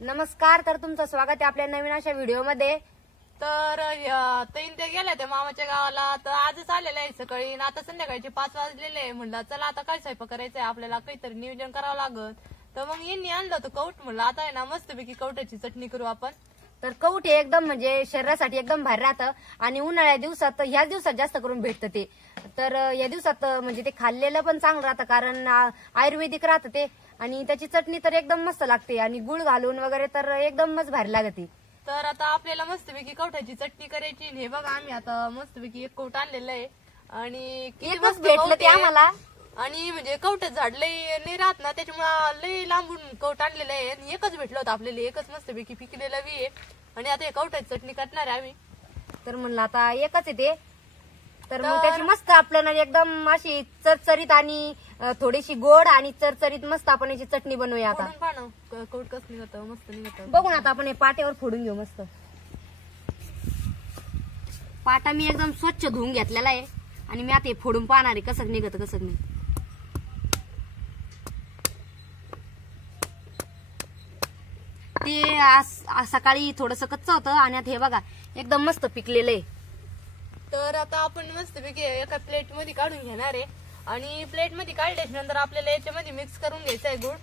नमस्कार, तर तुमचं स्वागत आहे आपल्या नवीन अशा व्हिडिओमध्ये। तर तैन ते गेल्या त्या मामाच्या गावाला, तर आजच आलेले आहे सकाळी आणि आता संध्याकाळचे 5 वाजलेले आहे। म्हणलं चला आता काय स्वयंपाक करायचंय, आपल्याला काहीतरी नियोजन करावं लागत। तर मग यांनी आणलं होतं कौट, म्हणलं आता आहे ना मस्तपैकी कौटाची चटणी करू आपण। तर कौट हे एकदम म्हणजे शरीरासाठी एकदम भारी राहतं आणि उन्हाळ्या दिवसात ह्याच दिवसात जास्त करून भेटतं ते। तर या दिवसात म्हणजे ते खाल्लेलं पण चांगलं राहतं, कारण आयुर्वेदिक राहतं ते आणि त्याची चटणी तर एकदम मस्त लागते आणि गुळ घालून वगैरे तर एकदमच भारी लागते। तर आता आपल्याला मस्तपैकी कौटाची चटणी करायची। हे बघा आम्ही आता मस्तपैकी एक कौट आणलेलं आहे आणि किती एकच मस्त भेटलं कौट ते आहे। आम्हाला। आणि म्हणजे कौट झाड लय नाही राहत ना, त्याच्यामुळे लय लांबून कौट आणलेलं आहे आणि एकच भेटलं होतं आपल्याला, एकच मस्तपैकी पिकलेलं बी आहे आणि आता हे कौटाची चटणी करणार आहे आम्ही। तर म्हणलं आता एकच येते, तर मग त्याची मस्त आपल्याला एकदम अशी चरचरीत आणि थोडीशी गोड आणि चरचरीत मस्त आपण याची चटणी बनवूया आता। फोडून पहा ना कौट कसं निघतं, मस्त निघतं। बघू ना आता आपण हे पाट्यावर फोडून घेऊ मस्त। पाटा मी एकदम स्वच्छ धुवून घेतलेला आहे आणि मी आता हे फोडून पाहणार आहे कसं निघत कसं नाही। ते सकाळी थोडस कच्चं होतं आणि आता हे बघा एकदम मस्त पिकलेलं आहे। तर आता आपण मस्तपैकी एका प्लेट मध्ये काढून घेणार आहे आणि प्लेट मध्ये काढल्याच्या नंतर आपल्याला याच्यामध्ये मिक्स करून घ्यायचा आहे गुळ।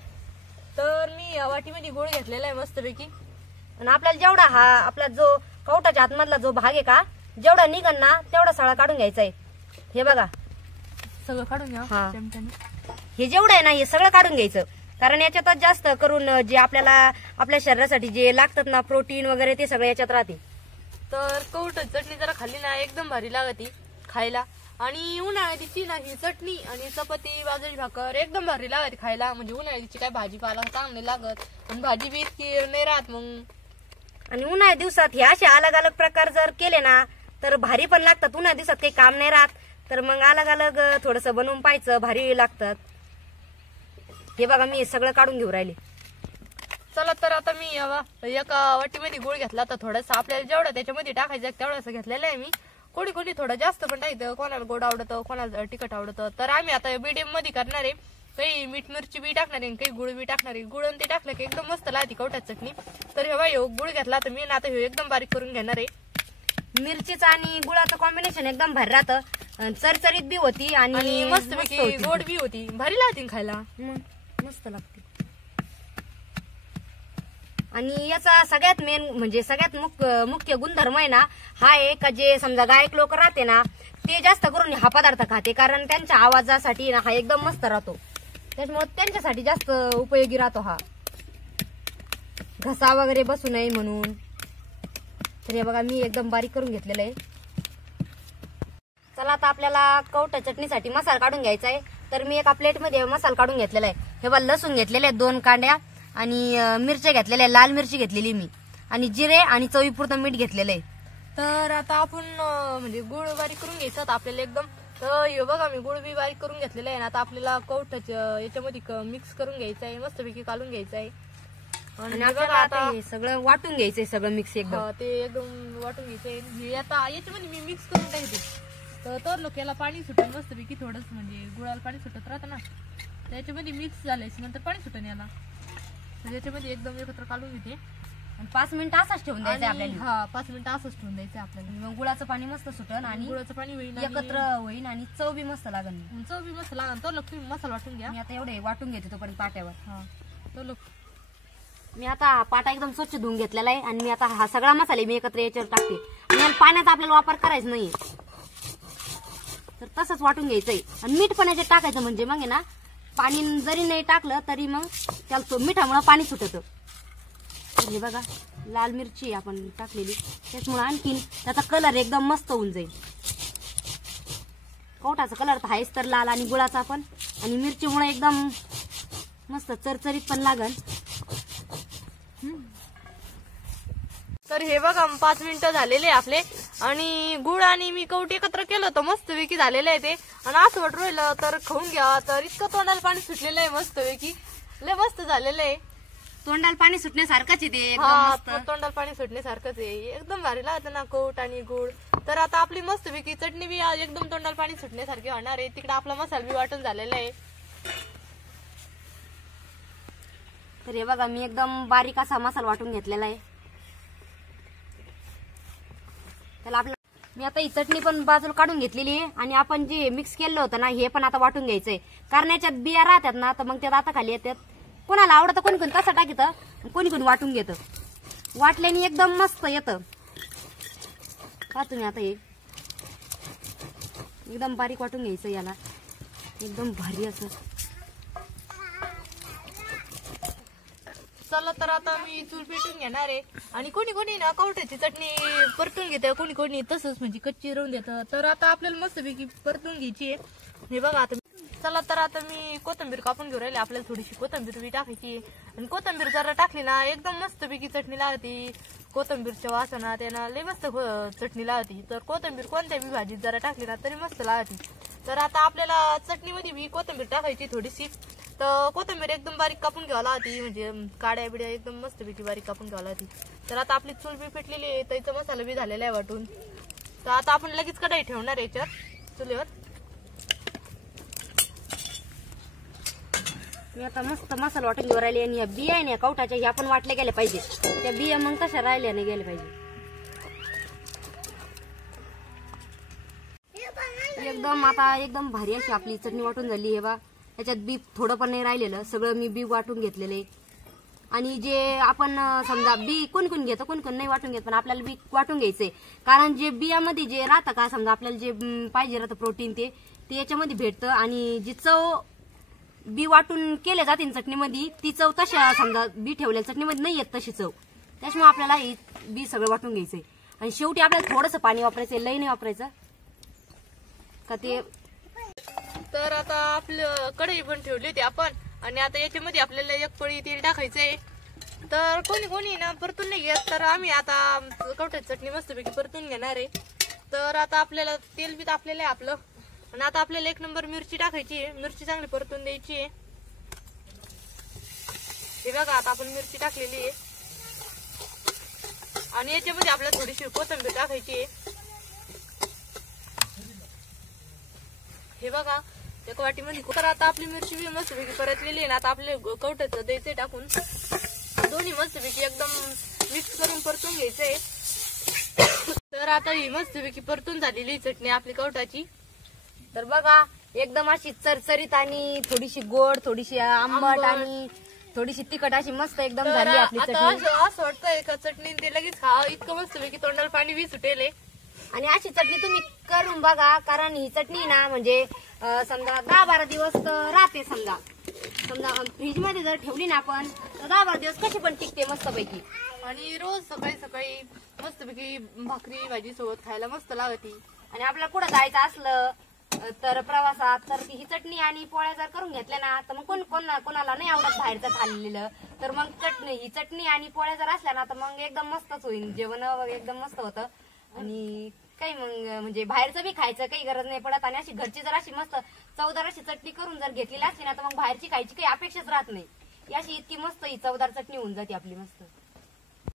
तर मी वाटीमध्ये गुळ घेतलेला आहे मस्तपैकी आणि आपल्याला जेवढा हा आपला जो कौटाच्या आतमधला जो भाग आहे का, जेवढा निघन ना तेवढा सगळा काढून घ्यायचा आहे। हे बघा सगळं काढून घ्या हा। चमच्याने। हे जेवढं आहे ना हे सगळं काढून घ्यायचं, कारण याच्यातच जास्त करून जे आपल्याला आपल्या शरीरासाठी जे लागतात ना प्रोटीन वगैरे ते सगळं याच्यात राहते। तर कौट चटणी जरा खाल्ली ना एकदम भारी लागती खायला आणि उन्हाळ्याची ना ही चटणी आणि चपाती बाजरी भाकर एकदम भारी लागते खायला। म्हणजे उन्हाळ्याची काय भाजीपाला चांगली लागत आणि भाजी बी इतकी नाही राहत मग। आणि उन्हाळ्या दिवसात हे असे अलग अलग प्रकार जर केले ना तर भारी पण लागतात। उन्हाळ्या दिवसात काही काम नाही राहत तर मग अलग अलग थोडस बनवून पाहायचं, भारी लागतात। हे बघा मी सगळं काढून घेऊ राहिले। चला तर आता मी एका वाटीमध्ये गुळ घेतला, तर थोडासा आपल्याला जेवढं त्याच्यामध्ये टाकायचं तेवढंच घेतलेलं आहे मी। कोणी कोणी थोडं जास्त पण टाकतं, कोणाला गोड आवडतं कोणाला तिखट आवडतं। तर आम्ही आता मीडियम मध्ये करणार आहे, काही मीठ मिरची बी टाकणार आहे काही गुळ बी टाकणार आहे। गुळ आणि ते टाकलं की एकदम मस्त लागते कौटाची चटणी। तर हे बघा गुळ घेतला तर मी ना आता हे एकदम बारीक करून घेणार आहे। मिरचीचं आणि गुळाचं कॉम्बिनेशन एकदम भारी राहतं, चरचरीत बी होती आणि मस्तपैकी गोड बी होती, भारी लागते खायला, मस्त लागते। आणि याचा सगळ्यात मेन म्हणजे सगळ्यात मुख्य गुणधर्म आहे ना हा आहे का, जे समजा गायक लोक राहते ना ते जास्त करून हा पदार्थ खाते, कारण त्यांच्या आवाजासाठी ना हा एकदम मस्त राहतो, त्याच्यामुळे त्यांच्यासाठी जास्त उपयोगी राहतो हा, घसा वगैरे बसू नये म्हणून। तर हे बघा मी एकदम बारीक करून घेतलेलं आहे। चला आता आपल्याला कौटा चटणीसाठी मसाला काढून घ्यायचा आहे। तर मी एका प्लेट मध्ये मसाला काढून घेतलेला आहे। हे बघा लसूण घेतलेले आहे 2 कांड्या आणि मिरच्या घेतलेल्या, लाल मिरची घेतलेली मी आणि जिरे आणि चवीपुरतं मीठ घेतलेलं आहे। तर आता आपण म्हणजे गुळ बारीक करून घ्यायचा आपल्याला एकदम। तर हे बघा मी गुळ बी बारीक करून घेतलेला आहे ना, आता आपल्याला कौटाच्या याच्यामध्ये मिक्स करून घ्यायचं आहे, मस्तपैकी काढून घ्यायचं आहे आणि आपल्याला आता हे सगळं वाटून घ्यायचंय, सगळं मिक्स एकदम ते एकदम वाटून घ्यायचंय। आता याच्यामध्ये मी मिक्स करून टाकते तर लोकांना पाणी सुटत मस्तपैकी थोडंच, म्हणजे गुळाला पाणी सुटत राहतं ना, त्याच्यामध्ये मिक्स झाल्यास नंतर पाणी सुटन याला। तर याच्यामध्ये एकदम एकत्र काढून घेते आणि 5 मिनिटं असंच ठेवून द्यायचं आपल्याला। हा 5 मिनिटं असंच ठेवून द्यायचं आपल्याला, मग गुळाचं पाणी मस्त सुटन आणि गुळाचं पाणी होईल एकत्र होईल आणि चव बी मस्त लागेल। चव बी मस्त लागेल। तर लोक तुम्ही मसाला वाटून घ्या, मी आता एवढे वाटून घेते तोपर्यंत पाट्यावर। हा तर लोक मी आता पाटा एकदम स्वच्छ धुवून घेतलेला आहे आणि मी आता हा सगळा मसाले मी एकत्र याच्यावर टाकते आणि पाण्याचा आपल्याला वापर करायचा नाहीये, तर तसंच वाटून घ्यायचंय आणि मीठ पण याच्यात टाकायचं, म्हणजे मग आहे ना पाणी जरी नाही टाकलं तरी मग त्याला मिठामुळे पाणी सुटतं। हे बघा लाल मिरची आपण टाकलेली, त्याच्यामुळे आणखीन त्याचा कलर एकदम मस्त होऊन जाईल। कौटाचा कलर तर आहेच तर लाल आणि गुळाचा पण, आणि मिरचीमुळे एकदम मस्त चरचरीत पण लागल। तर हे बघा 5 मिनिटं झालेले आपले आणि गुळ आणि मी कौट एकत्र केलं तर मस्तपैकी झालेलं आहे ते। आणि असं वाटून राहिलं तर खाऊन घ्या, तर इतकं तोंडाला पाणी सुटलेलं आहे मस्तपैकी, लय मस्त झालेलं आहे। तोंडाला पाणी सुटण्यासारखंच आहे ते, तोंडाला पाणी सुटण्यासारखंच आहे, एकदम भारी लागतं ना कौट आणि गुळ। तर आता आपली मस्तपैकी चटणी बी एकदम तोंडाला पाणी सुटण्यासारखी होणार आहे। तिकडे आपला मसाला बी वाटून झालेला आहे। तर हे बघा मी एकदम बारीक असा मसाला वाटून घेतलेला आहे. त्याला आपलं मी आता ही चटणी पण बाजूला काढून घेतलेली आहे आणि आपण जे मिक्स केलं होतं ना हे पण आता वाटून घ्यायचंय. कारण याच्यात बिया राहतात ना तर मग त्यात आता खाली येतात. कोणाला आवडतं कोणी कोणी तसं टाकीतं, कोणी कोणी वाटून घेतं. वाटल्याने एकदम मस्त येतं. का तुम्ही आता हे एकदम बारीक वाटून घ्यायचं याला एकदम भारी असं. चला तर आता मी चूल पेटून घेणार आहे. आणि कोणी कोणी ना कवठ्याची चटणी परतून घेतं, कोणी कोणी तसंच म्हणजे कच्ची राहून देतं. तर आता आपल्याला मस्तपैकी परतून घ्यायची आहे. हे बघा आता चला तर आता मी कोथिंबीर कापून घेऊन राहिले. आपल्याला थोडीशी कोथिंबीर बी टाकायची आणि कोथिंबीर जरा टाकली ना एकदम मस्तपैकी चटणी लागते. कोथिंबीरच्या वासना त्यानं लई मस्त चटणी लागते. तर कोथिंबीर कोणत्या बी भाजीत जरा टाकली ना तरी मस्त लागते. तर आता आपल्याला चटणीमध्ये बी कोथिंबीर टाकायची थोडीशी. तर कोथिंबीर एकदम बारीक कापून घ्यावं लागते, म्हणजे काड्या बिड्या एकदम मस्तपैकी बारीक कापून घ्यावं लागते. तर आता आपली चूल बी पेटलेली आहे, त्याचा मसाला बी झालेला आहे वाटून. तर आता आपण लगेच कढई ठेवणार याच्यात चुलीवर. मी आता मस्त मसाला वाटून घेऊन राहिले आणि या बिया आहे ना कवठाच्या ह्या पण वाटल्या गेल्या पाहिजे. त्या बिया मग तशा राहिल्या नाही गेल्या पाहिजे. एकदम आता एकदम भारी अशी आपली चटणी वाटून झाली. हे बा याच्यात बी थोडं पण नाही राहिलेलं, सगळं मी बी वाटून घेतलेलं आहे. आणि जे आपण समजा बी कोण कोण घेतं कोण कोण नाही वाटून घेत, पण आपल्याला बी वाटून घ्यायचंय. कारण जे बियामध्ये जे राहतं का समजा आपल्याला जे पाहिजे राहतं प्रोटीन ते याच्यामध्ये भेटतं. आणि जी चव बी वाटून केल्या जाते चटणीमध्ये ती चव तशा समजा बी ठेवलेल्या चटणीमध्ये नाही येत तशी चव. त्याच्यामुळे आपल्याला हे बी सगळं वाटून घ्यायचंय. आणि शेवटी आपल्याला थोडंसं पाणी वापरायचंय, लई नाही वापरायचं का ते. तर आता आपलं कढई पण ठेवली होती आपण आणि आता याच्यामध्ये आपल्याला एक पळी तेल टाकायचंय. तर कोणी कोणी ना परतून नाही घेत, तर आम्ही आता कवठ्याची चटणी मस्तपैकी परतून घेणार आहे. तर आता आपल्याला तेल बी तापलेलं आहे आपलं. आणि आता आपल्याला 1 नंबर मिरची टाकायची आहे, मिरची चांगली परतून द्यायची आहे. हे बघा आता आपण मिरची टाकलेली आहे आणि याच्यामध्ये आपल्याला थोडीशी कोथिंबीर टाकायची आहे. हे बघा एका वाटीमध्ये. तर आता आपली मिरची बी मस्तपैकी परतलेली आहे ना. आता आपले कवठ्याचं द्यायचंय टाकून, दोन्ही मस्तपैकी एकदम मिक्स करून परतून घ्यायचंय. तर आता ही मस्तपैकी परतून झालेली चटणी आपली कवठाची. तर बघा एकदम अशी चरचरीत आणि थोडीशी गोड, थोडीशी आंबट आणि थोडीशी तिखट अशी मस्त एकदम झाली आपली चटणी. असं वाटतंय का चटणी ते लगेच खा, इतकं मस्तपैकी तोंडाला पाणी बी सुटेल. आणि अशी चटणी तुम्ही करून बघा. कारण ही चटणी ना म्हणजे समजा 10-12 दिवस राहते. समजा फ्रीज मध्ये जर ठेवली ना आपण तर 10-12 दिवस कशी पण टिकते मस्तपैकी. आणि रोज सकाळी सकाळी मस्तपैकी भाकरी भाजी सोबत खायला मस्त लागते. आणि आपल्याला कुठं जायचं असलं तर प्रवासात तर ही चटणी आणि पोळ्या जर करून घेतल्या ना तर मग कोणाला नाही आवडत बाहेरचं खाल्लेलं, तर मग ही चटणी आणि पोळ्या जर असल्या ना तर मग एकदम मस्तच होईल. जेवण एकदम मस्त होतं. आणि काही मग म्हणजे बाहेरचं बी खायचं काही गरज नाही पडत. आणि अशी घरची जर अशी मस्त चवदार अशी चटणी करून जर घेतलेली असली ना तर मग बाहेरची खायची काही अपेक्षाच राहत नाही. अशी इतकी मस्त ही चवदार चटणी होऊन जाते आपली मस्त.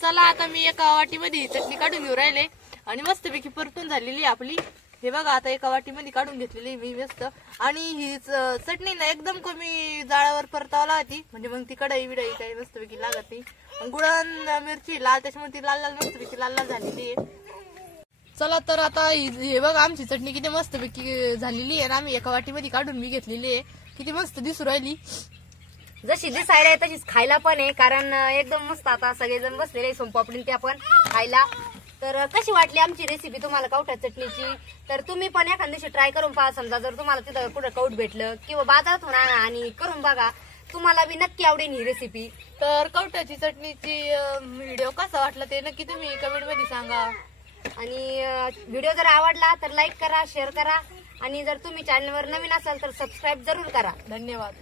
चला आता मी एका वाटीमध्ये ही चटणी काढून घेऊन राहिले आणि मस्तपैकी परतून झालेली आपली. हे बघा आता एका वाटीमध्ये काढून घेतलेली मी मस्त. आणि ही चटणी ना एकदम कमी जाळावर परतावं लागते, म्हणजे मग ती कढई बिडाई काही मस्तपैकी लागत नाही. गुळण मिरची लाल त्याच्यामुळे ती लाल लाल मस्तपैकी लाल लाल झालेली आहे. चला तर आता हे बघा आमची चटणी किती मस्तपैकी झालेली आहे. आम्ही एका वाटीमध्ये काढून मी घेतलेली आहे. किती मस्त दिसू राहिली. जशी दिसायला आहे तशीच खायला पण आहे. कारण एकदम मस्त आता सगळेजण बसलेले सोनपापडी ते आपण खायला. तर कशी वाटली आमची रेसिपी तुम्हाला कवठ्या चटणीची, तर तुम्ही पण एखाद्या दिवशी ट्राय करून पहा. समजा जर तुम्हाला तिथं कुठं कवठ भेटलं किंवा बाजारातून आणा आणि करून बघा, तुम्हाला बी नक्की आवडेल ही रेसिपी. तर कवठ्याची चटणीची व्हिडिओ कसा वाटला ते नक्की तुम्ही कमेंट मध्ये सांगा. आणि व्हिडिओ जर आवडला तर लाईक करा, शेअर करा. आणि जर तुम्ही चॅनलवर नवीन असाल तर सबस्क्राईब जरूर करा. धन्यवाद.